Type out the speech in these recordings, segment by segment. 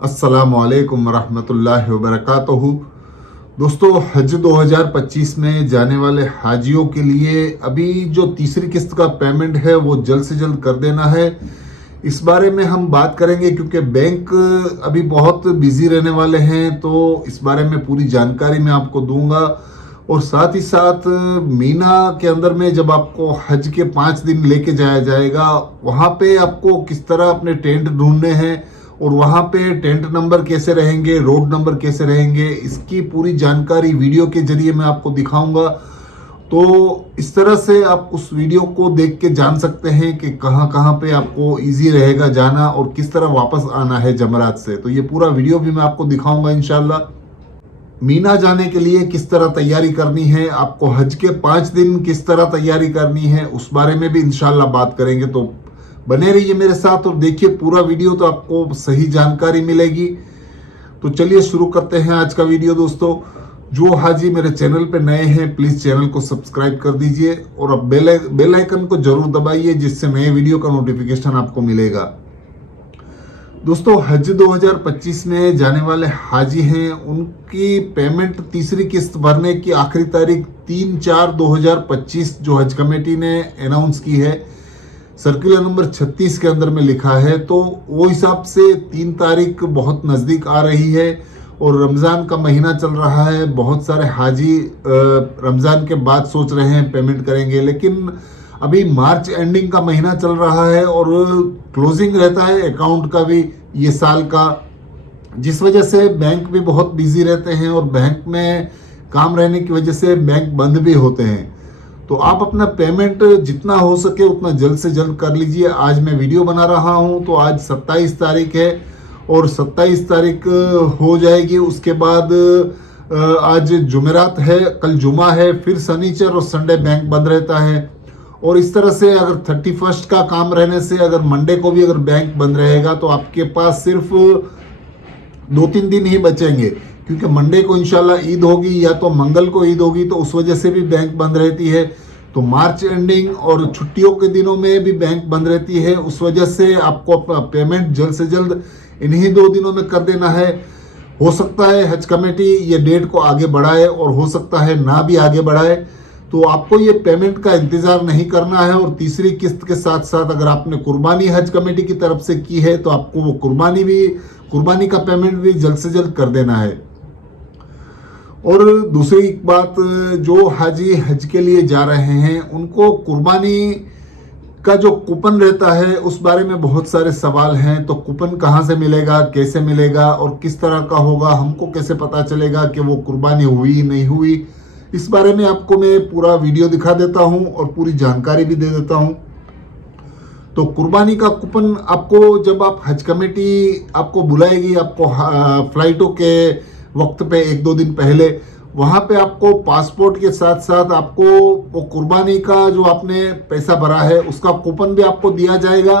अस्सलामुअलैकुम वरहमतुल्लाहि वबरकातुहू। दोस्तों, हज 2025 में जाने वाले हाजियों के लिए अभी जो तीसरी किस्त का पेमेंट है वो जल्द से जल्द कर देना है। इस बारे में हम बात करेंगे क्योंकि बैंक अभी बहुत बिजी रहने वाले हैं, तो इस बारे में पूरी जानकारी मैं आपको दूंगा। और साथ ही साथ मीना के अंदर में जब आपको हज के 5 दिन लेके जाया जाएगा, वहाँ पे आपको किस तरह अपने टेंट ढूंढने हैं और वहाँ पे टेंट नंबर कैसे रहेंगे, रोड नंबर कैसे रहेंगे, इसकी पूरी जानकारी वीडियो के जरिए मैं आपको दिखाऊंगा। तो इस तरह से आप उस वीडियो को देख के जान सकते हैं कि कहाँ कहाँ पे आपको इजी रहेगा जाना और किस तरह वापस आना है जमरात से। तो ये पूरा वीडियो भी मैं आपको दिखाऊंगा इंशाल्लाह। मीना जाने के लिए किस तरह तैयारी करनी है, आपको हज के 5 दिन किस तरह तैयारी करनी है, उस बारे में भी इंशाल्लाह बात करेंगे। तो बने रहिए मेरे साथ और देखिए पूरा वीडियो, तो आपको सही जानकारी मिलेगी। तो चलिए शुरू करते हैं आज का वीडियो। दोस्तों, जो हाजी मेरे चैनल पे नए हैं प्लीज चैनल को सब्सक्राइब कर दीजिए और अब बेल आइकन को जरूर दबाइए, जिससे नए वीडियो का नोटिफिकेशन आपको मिलेगा। दोस्तों, हज 2025 में जाने वाले हाजी हैं, उनकी पेमेंट तीसरी किस्त भरने की आखिरी तारीख 3/4/2025 जो हज कमेटी ने अनाउंस की है, सर्कुलर नंबर 36 के अंदर में लिखा है। तो वो हिसाब से 3 तारीख बहुत नज़दीक आ रही है और रमज़ान का महीना चल रहा है। बहुत सारे हाजी रमज़ान के बाद सोच रहे हैं पेमेंट करेंगे, लेकिन अभी मार्च एंडिंग का महीना चल रहा है और क्लोजिंग रहता है अकाउंट का भी ये साल का, जिस वजह से बैंक भी बहुत बिजी रहते हैं और बैंक में काम रहने की वजह से बैंक बंद भी होते हैं। तो आप अपना पेमेंट जितना हो सके उतना जल्द से जल्द कर लीजिए। आज मैं वीडियो बना रहा हूं तो आज 27 तारीख है और 27 तारीख हो जाएगी। उसके बाद आज जुमेरात है, कल जुमा है, फिर शनिचर और संडे बैंक बंद रहता है। और इस तरह से अगर 31 का काम रहने से अगर मंडे को भी अगर बैंक बंद रहेगा तो आपके पास सिर्फ 2-3 दिन ही बचेंगे, क्योंकि मंडे को इंशाल्लाह ईद होगी या तो मंगल को ईद होगी, तो उस वजह से भी बैंक बंद रहती है। तो मार्च एंडिंग और छुट्टियों के दिनों में भी बैंक बंद रहती है, उस वजह से आपको अपना पेमेंट जल्द से जल्द इन्हीं 2 दिनों में कर देना है। हो सकता है हज कमेटी ये डेट को आगे बढ़ाए और हो सकता है ना भी आगे बढ़ाए, तो आपको ये पेमेंट का इंतजार नहीं करना है। और तीसरी किस्त के साथ साथ अगर आपने कुर्बानी हज कमेटी की तरफ से की है तो आपको वो कुर्बानी का पेमेंट भी जल्द से जल्द कर देना है। और दूसरी बात, जो हाजी हज के लिए जा रहे हैं उनको कुर्बानी का जो कूपन रहता है उस बारे में बहुत सारे सवाल हैं। तो कूपन कहाँ से मिलेगा, कैसे मिलेगा और किस तरह का होगा, हमको कैसे पता चलेगा कि वो कुर्बानी हुई नहीं हुई, इस बारे में आपको मैं पूरा वीडियो दिखा देता हूं और पूरी जानकारी भी दे देता हूं। तो कुर्बानी का कूपन आपको जब आप हज कमेटी आपको बुलाएगी, आपको फ्लाइटों के वक्त पे 1-2 दिन पहले वहां पे आपको पासपोर्ट के साथ साथ आपको वो कुर्बानी का जो आपने पैसा भरा है उसका कूपन भी आपको दिया जाएगा।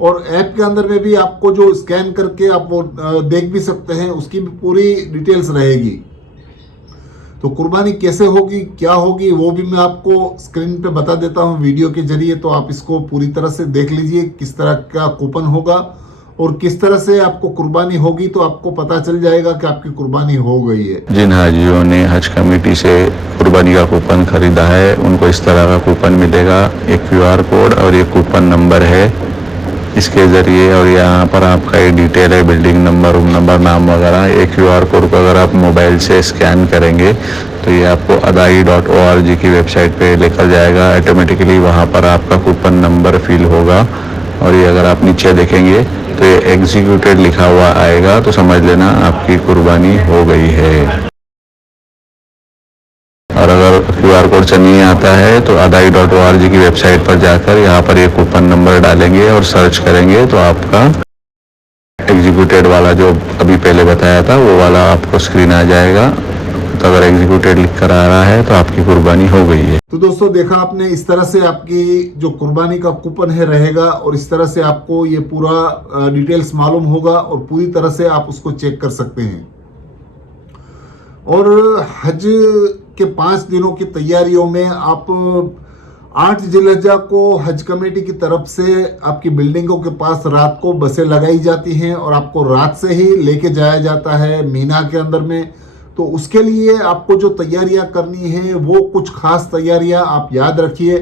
और ऐप के अंदर में भी आपको जो स्कैन करके आप वो देख भी सकते हैं, उसकी भी पूरी डिटेल्स रहेगी। तो कुर्बानी कैसे होगी, क्या होगी, वो भी मैं आपको स्क्रीन पे बता देता हूं वीडियो के जरिए। तो आप इसको पूरी तरह से देख लीजिए किस तरह का कूपन होगा और किस तरह से आपको कुर्बानी होगी, तो आपको पता चल जाएगा कि आपकी कुर्बानी हो गई है। जिन हाजियों ने हज कमेटी से कुर्बानी का कूपन खरीदा है उनको इस तरह का कूपन मिलेगा, एक QR कोड और एक कूपन नंबर है। इसके ज़रिए और यहाँ पर आपका एक डिटेल है, बिल्डिंग नंबर, रूम नंबर, नाम वगैरह। एक QR कोड को अगर आप मोबाइल से स्कैन करेंगे तो ये आपको adai.org की वेबसाइट पे लेकर जाएगा ऑटोमेटिकली। वहाँ पर आपका कूपन नंबर फिल होगा और ये अगर आप नीचे देखेंगे तो ये एग्जीक्यूटेड लिखा हुआ आएगा, तो समझ लेना आपकी कुर्बानी हो गई है। और अगर QR कोड से नहीं आता है तो adai.org की वेबसाइट पर जाकर यहाँ पर ये कूपन नंबर डालेंगे और सर्च करेंगे तो आपका एग्जीक्यूटेड वाला जो अभी पहले बताया था वो वाला आपको स्क्रीन आ जाएगा। तो अगर एग्जीक्यूटेड लिख कर आ रहा है तो आपकी कुर्बानी हो गई है। तो दोस्तों, देखा आपने, इस तरह से आपकी जो कुर्बानी का कूपन है रहेगा और इस तरह से आपको ये पूरा डिटेल्स मालूम होगा और पूरी तरह से आप उसको चेक कर सकते हैं। और हज के 5 दिनों की तैयारियों में आप 8 जिलहज्जा को हज कमेटी की तरफ से आपकी बिल्डिंगों के पास रात को बसें लगाई जाती हैं और आपको रात से ही लेके जाया जाता है मीना के अंदर में। तो उसके लिए आपको जो तैयारियां करनी है वो कुछ खास तैयारियां आप याद रखिए,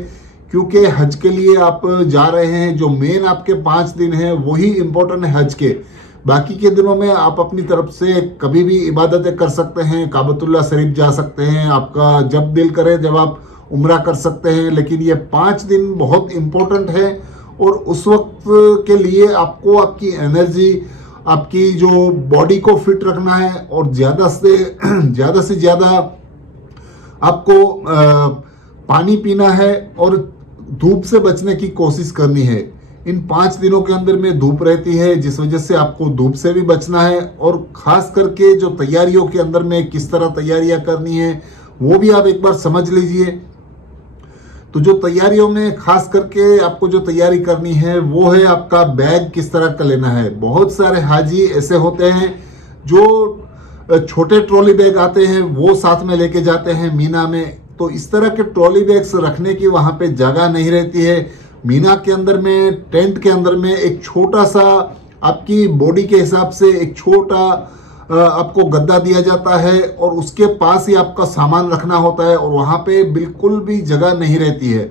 क्योंकि हज के लिए आप जा रहे हैं। जो मेन आपके 5 दिन हैं वही इम्पोर्टेंट है हज के। बाकी के दिनों में आप अपनी तरफ से कभी भी इबादतें कर सकते हैं, काबतुल्लाह शरीफ जा सकते हैं, आपका जब दिल करे जब आप उम्रा कर सकते हैं। लेकिन ये 5 दिन बहुत इम्पोर्टेंट है और उस वक्त के लिए आपको आपकी एनर्जी, आपकी जो बॉडी को फिट रखना है और ज़्यादा से ज़्यादा आपको पानी पीना है और धूप से बचने की कोशिश करनी है। इन 5 दिनों के अंदर में धूप रहती है, जिस वजह से आपको धूप से भी बचना है। और खास करके जो तैयारियों के अंदर में किस तरह तैयारियां करनी है वो भी आप एक बार समझ लीजिए। तो जो तैयारियों में खास करके आपको जो तैयारी करनी है वो है आपका बैग किस तरह का लेना है। बहुत सारे हाजी ऐसे होते हैं जो छोटे ट्रॉली बैग आते हैं वो साथ में लेके जाते हैं मीना में। तो इस तरह के ट्रॉली बैग्स रखने की वहाँ पे जगह नहीं रहती है। मीना के अंदर में टेंट के अंदर में एक छोटा सा आपकी बॉडी के हिसाब से एक छोटा आपको गद्दा दिया जाता है और उसके पास ही आपका सामान रखना होता है और वहाँ पे बिल्कुल भी जगह नहीं रहती है।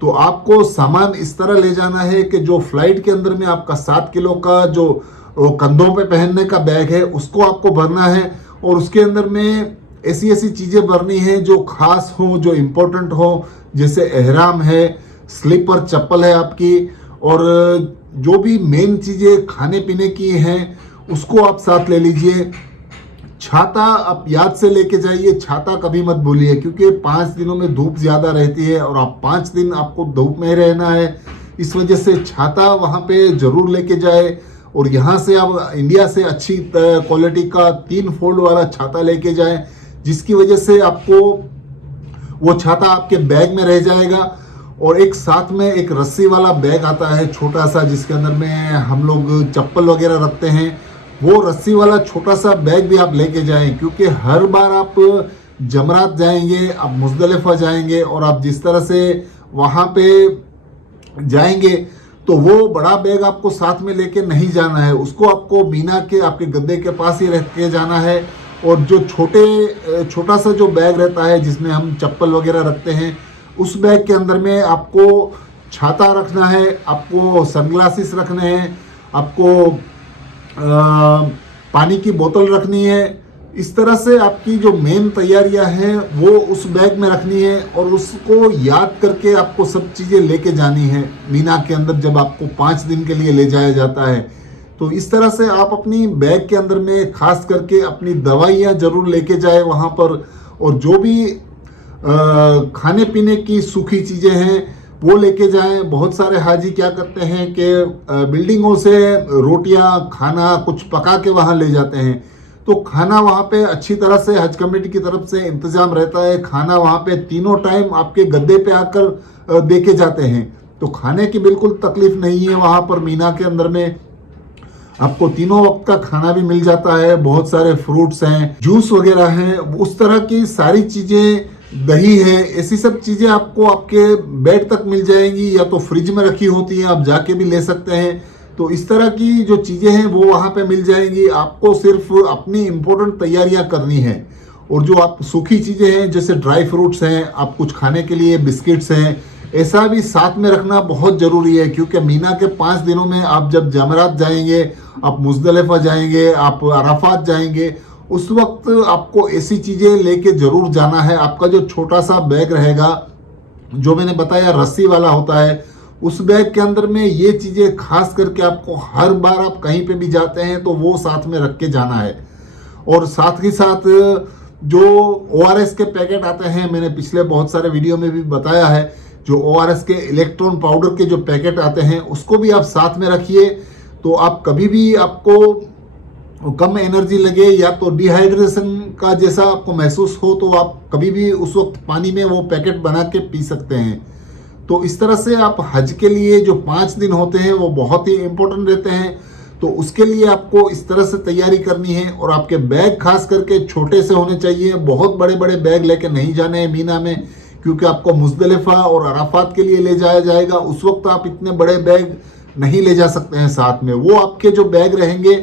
तो आपको सामान इस तरह ले जाना है कि जो फ्लाइट के अंदर में आपका 7 किलो का जो कंधों पे पहनने का बैग है उसको आपको भरना है और उसके अंदर में ऐसी चीज़ें भरनी है जो खास हो, जो इम्पोर्टेंट हो, जैसे एहराम है, स्लीपर चप्पल है आपकी, और जो भी मेन चीज़ें खाने पीने की हैं उसको आप साथ ले लीजिए। छाता आप याद से लेके जाइए, छाता कभी मत भूलिए, क्योंकि 5 दिनों में धूप ज़्यादा रहती है और आप 5 दिन आपको धूप में रहना है। इस वजह से छाता वहाँ पे ज़रूर लेके जाए। और यहाँ से आप इंडिया से अच्छी क्वालिटी का 3 फोल्ड वाला छाता लेके जाएं, जिसकी वजह से आपको वो छाता आपके बैग में रह जाएगा। और एक साथ में एक रस्सी वाला बैग आता है छोटा सा, जिसके अंदर में हम लोग चप्पल वगैरह रखते हैं। वो रस्सी वाला छोटा सा बैग भी आप लेके जाएं, क्योंकि हर बार आप जमरात जाएंगे, आप मुज़दलिफ़ा जाएंगे और आप जिस तरह से वहाँ पे जाएंगे तो वो बड़ा बैग आपको साथ में लेके नहीं जाना है। उसको आपको मीना के आपके गद्दे के पास ही रख के जाना है। और जो छोटा सा जो बैग रहता है जिसमें हम चप्पल वगैरह रखते हैं, उस बैग के अंदर में आपको छाता रखना है, आपको सनग्लासेस रखने हैं, आपको पानी की बोतल रखनी है। इस तरह से आपकी जो मेन तैयारियां हैं वो उस बैग में रखनी है और उसको याद करके आपको सब चीज़ें लेके जानी है मीना के अंदर, जब आपको 5 दिन के लिए ले जाया जाता है। तो इस तरह से आप अपनी बैग के अंदर में खास करके अपनी दवाइयाँ ज़रूर लेके जाए वहाँ पर। और जो भी खाने पीने की सूखी चीज़ें हैं वो लेके जाएं। बहुत सारे हाजी क्या करते हैं कि बिल्डिंगों से रोटियां खाना कुछ पका के वहाँ ले जाते हैं। तो खाना वहाँ पे अच्छी तरह से हज कमेटी की तरफ से इंतज़ाम रहता है। खाना वहाँ पे तीनों टाइम आपके गद्दे पे आकर देके जाते हैं। तो खाने की बिल्कुल तकलीफ नहीं है वहाँ पर मीना के अंदर में। आपको तीनों वक्त का खाना भी मिल जाता है। बहुत सारे फ्रूट्स हैं, जूस वगैरह हैं, उस तरह की सारी चीज़ें, दही है, ऐसी सब चीज़ें आपको आपके बेड तक मिल जाएंगी, या तो फ्रिज में रखी होती हैं, आप जाके भी ले सकते हैं। तो इस तरह की जो चीज़ें हैं वो वहाँ पे मिल जाएंगी। आपको सिर्फ अपनी इम्पोर्टेंट तैयारियाँ करनी है। और जो आप सूखी चीज़ें हैं जैसे ड्राई फ्रूट्स हैं, आप कुछ खाने के लिए बिस्किट्स हैं, ऐसा भी साथ में रखना बहुत ज़रूरी है। क्योंकि मीना के 5 दिनों में आप जब जमरात जाएंगे, आप मुज़दलिफ़ा जाएंगे, आप अराफात जाएंगे, उस वक्त आपको ऐसी चीज़ें लेके ज़रूर जाना है। आपका जो छोटा सा बैग रहेगा जो मैंने बताया रस्सी वाला होता है, उस बैग के अंदर में ये चीज़ें खास करके आपको हर बार आप कहीं पे भी जाते हैं तो वो साथ में रख के जाना है। और साथ ही साथ जो ORS के पैकेट आते हैं, मैंने पिछले बहुत सारे वीडियो में भी बताया है, जो ORS के इलेक्ट्रॉन पाउडर के जो पैकेट आते हैं उसको भी आप साथ में रखिए। तो आप कभी भी आपको कम एनर्जी लगे या तो डिहाइड्रेशन का जैसा आपको महसूस हो तो आप कभी भी उस वक्त पानी में वो पैकेट बना के पी सकते हैं। तो इस तरह से आप हज के लिए जो 5 दिन होते हैं वो बहुत ही इम्पोर्टेंट रहते हैं। तो उसके लिए आपको इस तरह से तैयारी करनी है। और आपके बैग खास करके छोटे से होने चाहिए, बहुत बड़े बड़े बैग लेके नहीं जाने हैं मीना में, क्योंकि आपको मुजदलिफा और अराफात के लिए ले जाया जाएगा। उस वक्त आप इतने बड़े बैग नहीं ले जा सकते हैं साथ में। वो आपके जो बैग रहेंगे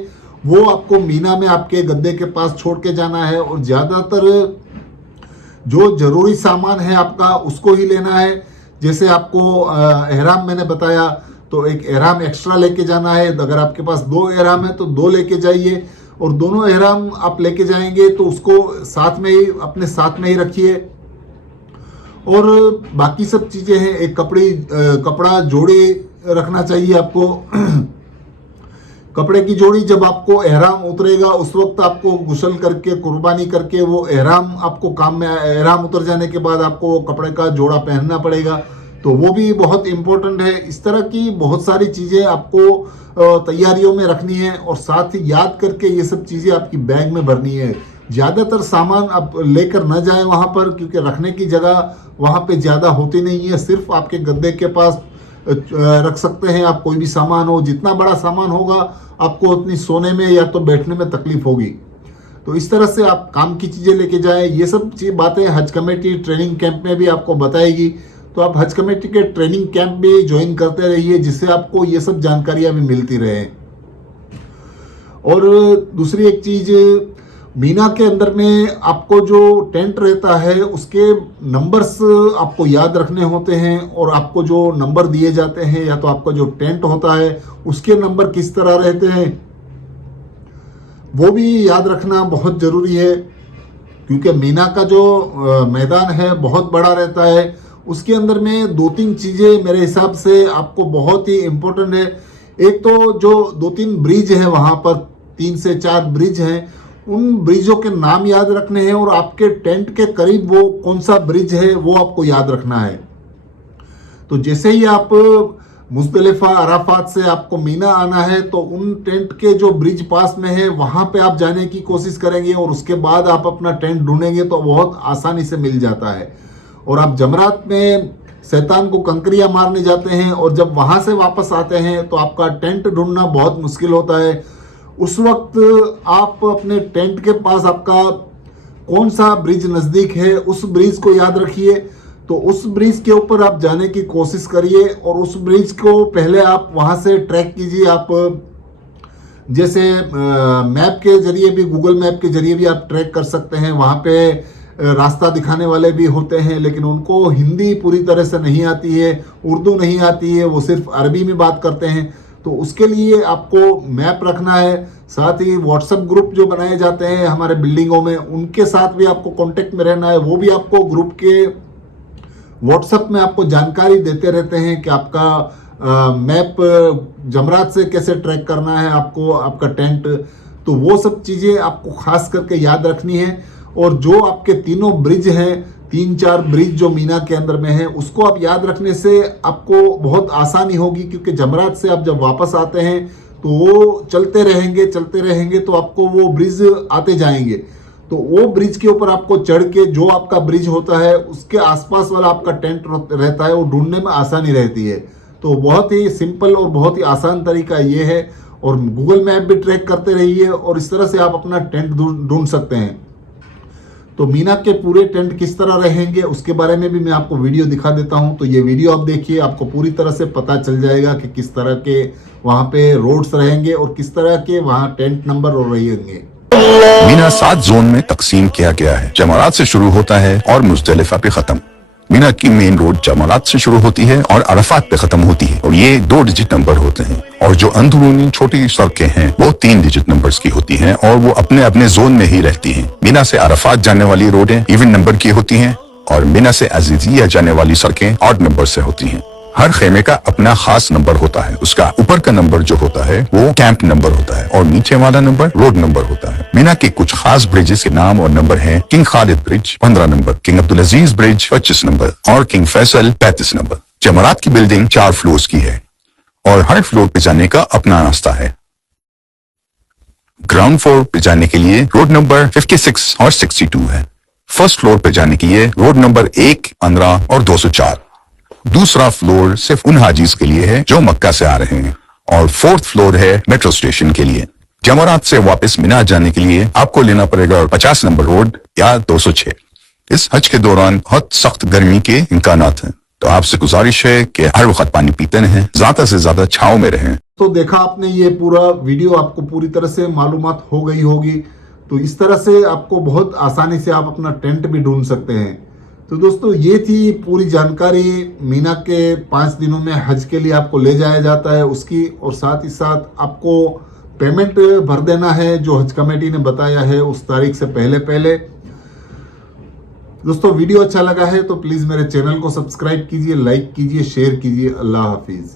वो आपको मीना में आपके गद्दे के पास छोड़ के जाना है, और ज़्यादातर जो ज़रूरी सामान है आपका उसको ही लेना है। जैसे आपको एहराम मैंने बताया, तो एक एहराम एक्स्ट्रा लेके जाना है। अगर आपके पास 2 एहराम है तो 2 लेके जाइए, और दोनों एहराम आप लेके जाएंगे तो उसको साथ में ही अपने साथ में ही रखिए। और बाकी सब चीज़ें हैं, एक कपड़ा जोड़ी रखना चाहिए आपको। कपड़े की जोड़ी जब आपको एहराम उतरेगा उस वक्त आपको गुस्ल करके कुर्बानी करके वो एहराम आपको काम में, एहराम उतर जाने के बाद आपको कपड़े का जोड़ा पहनना पड़ेगा, तो वो भी बहुत इम्पोर्टेंट है। इस तरह की बहुत सारी चीज़ें आपको तैयारियों में रखनी है, और साथ ही याद करके ये सब चीज़ें आपकी बैग में भरनी है। ज़्यादातर सामान आप लेकर न जाएं वहाँ पर, क्योंकि रखने की जगह वहाँ पे ज़्यादा होती नहीं है। सिर्फ आपके गद्दे के पास रख सकते हैं आप कोई भी सामान हो। जितना बड़ा सामान होगा आपको उतनी सोने में या तो बैठने में तकलीफ होगी। तो इस तरह से आप काम की चीज़ें लेके जाएं। ये सब बातें हज कमेटी ट्रेनिंग कैंप में भी आपको बताएगी, तो आप हज कमेटी के ट्रेनिंग कैंप भी ज्वाइन करते रहिए, जिससे आपको ये सब जानकारियाँ भी मिलती रहे। और दूसरी एक चीज़, मीना के अंदर में आपको जो टेंट रहता है उसके नंबर्स आपको याद रखने होते हैं, और आपको जो नंबर दिए जाते हैं या तो आपका जो टेंट होता है उसके नंबर किस तरह रहते हैं वो भी याद रखना बहुत ज़रूरी है। क्योंकि मीना का जो मैदान है बहुत बड़ा रहता है। उसके अंदर में 2-3 चीज़ें मेरे हिसाब से आपको बहुत ही इम्पोर्टेंट है। एक तो जो 2-3 ब्रिज हैं वहाँ पर, 3 से 4 ब्रिज हैं, उन ब्रिजों के नाम याद रखने हैं, और आपके टेंट के करीब वो कौन सा ब्रिज है वो आपको याद रखना है। तो जैसे ही आप मुजदलिफा अराफात से आपको मीना आना है, तो उन टेंट के जो ब्रिज पास में है वहाँ पे आप जाने की कोशिश करेंगे, और उसके बाद आप अपना टेंट ढूंढेंगे तो बहुत आसानी से मिल जाता है। और आप जमरात में शैतान को कंकरियाँ मारने जाते हैं, और जब वहाँ से वापस आते हैं तो आपका टेंट ढूंढना बहुत मुश्किल होता है। उस वक्त आप अपने टेंट के पास आपका कौन सा ब्रिज नज़दीक है उस ब्रिज को याद रखिए। तो उस ब्रिज के ऊपर आप जाने की कोशिश करिए, और उस ब्रिज को पहले आप वहाँ से ट्रैक कीजिए। आप जैसे मैप के जरिए भी, गूगल मैप के जरिए भी आप ट्रैक कर सकते हैं। वहाँ पे रास्ता दिखाने वाले भी होते हैं, लेकिन उनको हिंदी पूरी तरह से नहीं आती है, उर्दू नहीं आती है, वो सिर्फ अरबी में बात करते हैं। तो उसके लिए आपको मैप रखना है। साथ ही व्हाट्सएप ग्रुप जो बनाए जाते हैं हमारे बिल्डिंगों में, उनके साथ भी आपको कांटेक्ट में रहना है। वो भी आपको ग्रुप के व्हाट्सएप में आपको जानकारी देते रहते हैं कि आपका मैप जमरात से कैसे ट्रैक करना है आपको, आपका टेंट। तो वो सब चीज़ें आपको खास करके याद रखनी है। और जो आपके तीनों ब्रिज हैं, 3-4 ब्रिज जो मीना के अंदर में है, उसको आप याद रखने से आपको बहुत आसानी होगी। क्योंकि जमरात से आप जब वापस आते हैं तो वो चलते रहेंगे तो आपको वो ब्रिज आते जाएंगे। तो वो ब्रिज के ऊपर आपको चढ़ के जो आपका ब्रिज होता है उसके आसपास वाला आपका टेंट रहता है, वो ढूंढने में आसानी रहती है। तो बहुत ही सिंपल और बहुत ही आसान तरीका ये है। और गूगल मैप भी ट्रैक करते रहिए, और इस तरह से आप अपना टेंट ढूंढ सकते हैं। तो मीना के पूरे टेंट किस तरह रहेंगे उसके बारे में भी मैं आपको वीडियो दिखा देता हूं। तो ये वीडियो आप देखिए, आपको पूरी तरह से पता चल जाएगा कि किस तरह के वहां पे रोड्स रहेंगे और किस तरह के वहां टेंट नंबर रहेंगे। मीना 7 जोन में तकसीम किया गया है। जमरात से शुरू होता है और मुजदलिफा पे खत्म। मीना की मेन रोड जमरात से शुरू होती है और अरफात पे खत्म होती है, और ये 2 डिजिट नंबर होते हैं। और जो अंदरूनी छोटी सड़कें हैं वो 3 डिजिट नंबर्स की होती हैं, और वो अपने अपने जोन में ही रहती हैं। मीना से अरफात जाने वाली रोडें इवन नंबर की होती हैं, और मीना से अजीजिया जाने वाली सड़कें ऑड नंबर से होती हैं। हर खेमे का अपना खास नंबर होता है। उसका ऊपर का नंबर जो होता है वो कैंप नंबर होता है, और नीचे वाला नंबर रोड नंबर होता है। मीना के कुछ खास ब्रिजेस के नाम और नंबर हैं: king Khalid bridge 15 number, king Abdul Aziz bridge 25 number, और किंग फैसल 35 नंबर। जमरात की बिल्डिंग 4 फ्लोर्स की है, और हर फ्लोर पे जाने का अपना रास्ता है। ग्राउंड फ्लोर पे जाने के लिए रोड नंबर 56 और 62 है। फर्स्ट फ्लोर पे जाने के लिए रोड नंबर 1, 15 और 204। दूसरा फ्लोर सिर्फ उन हाजीज के लिए है जो मक्का से आ रहे हैं, और 4th फ्लोर है मेट्रो स्टेशन के लिए। जमरात से वापस मीना जाने के लिए आपको लेना पड़ेगा 50 नंबर रोड या 206। इस हज के दौरान बहुत सख्त गर्मी के इम्कानात हैं, तो आपसे गुजारिश है कि हर वक्त पानी पीते रहें, ज्यादा से ज्यादा छांव में रहें। तो देखा आपने ये पूरा वीडियो, आपको पूरी तरह से मालूमात हो गई होगी। तो इस तरह से आपको बहुत आसानी से आप अपना टेंट भी ढूंढ सकते हैं। तो दोस्तों ये थी पूरी जानकारी मीना के 5 दिनों में हज के लिए आपको ले जाया जाता है उसकी, और साथ ही साथ आपको पेमेंट भर देना है जो हज कमेटी ने बताया है उस तारीख से पहले। दोस्तों वीडियो अच्छा लगा है तो प्लीज मेरे चैनल को सब्सक्राइब कीजिए, लाइक कीजिए, शेयर कीजिए। अल्लाह हाफिज।